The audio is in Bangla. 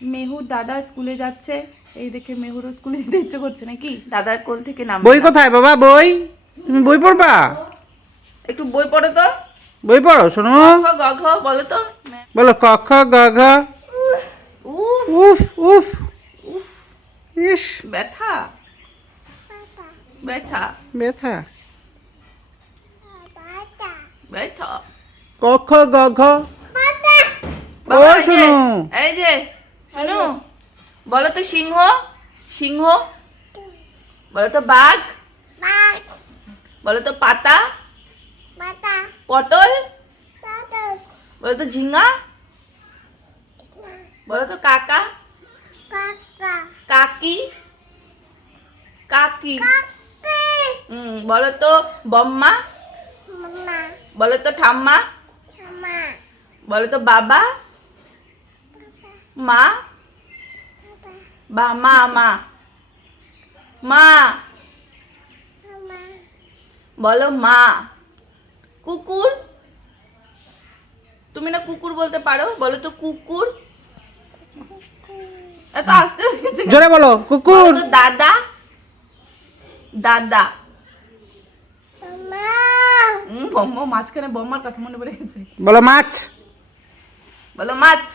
মেহুর দাদা স্কুলে যাচ্ছে, এই দেখে মেহুরও স্কুলে যেতে ইচ্ছে করছে নাকি, দাদার কোল থেকে নামবে বই না। কোথায় বাবা? বই তুমি বই পড়বা? একটু বই পড়ো তো। বই পড়ো শোনো। খ গ ঘ বলো তো। বলো ক খ গ ঘ। উফ উফ উফ উফ ইস ব্যথা ব্যথা ব্যথা। ব্যথা। ক খ গ ঘ। বাবা, ও এই যে, শোনো। এই যে শোনো, বলো তো সিংহ। সিংহ। বলো তো বাঘ। বলো তো পাতা। পটল। বলো তো ঝিঙ্গা। বলো তো কাকা। কাকি। কাকি। বলো তো বম্মা। বলো তো ঠাম্মা। বলো তো বাবা। মা। মা মা মা। বলো মা। কুকুর। তুমি না কুকুর বলতে পারো, বলো তো কুকুর। এত আস্তে হয়ে গেছে কেন? জোরে বলো কুকুর। বলো তো দাদা। দাদা। বম্মা, মাঝখানে বম্মার কথা মনে পড়ে গেছে। বলো মাছ। বলো মাছ।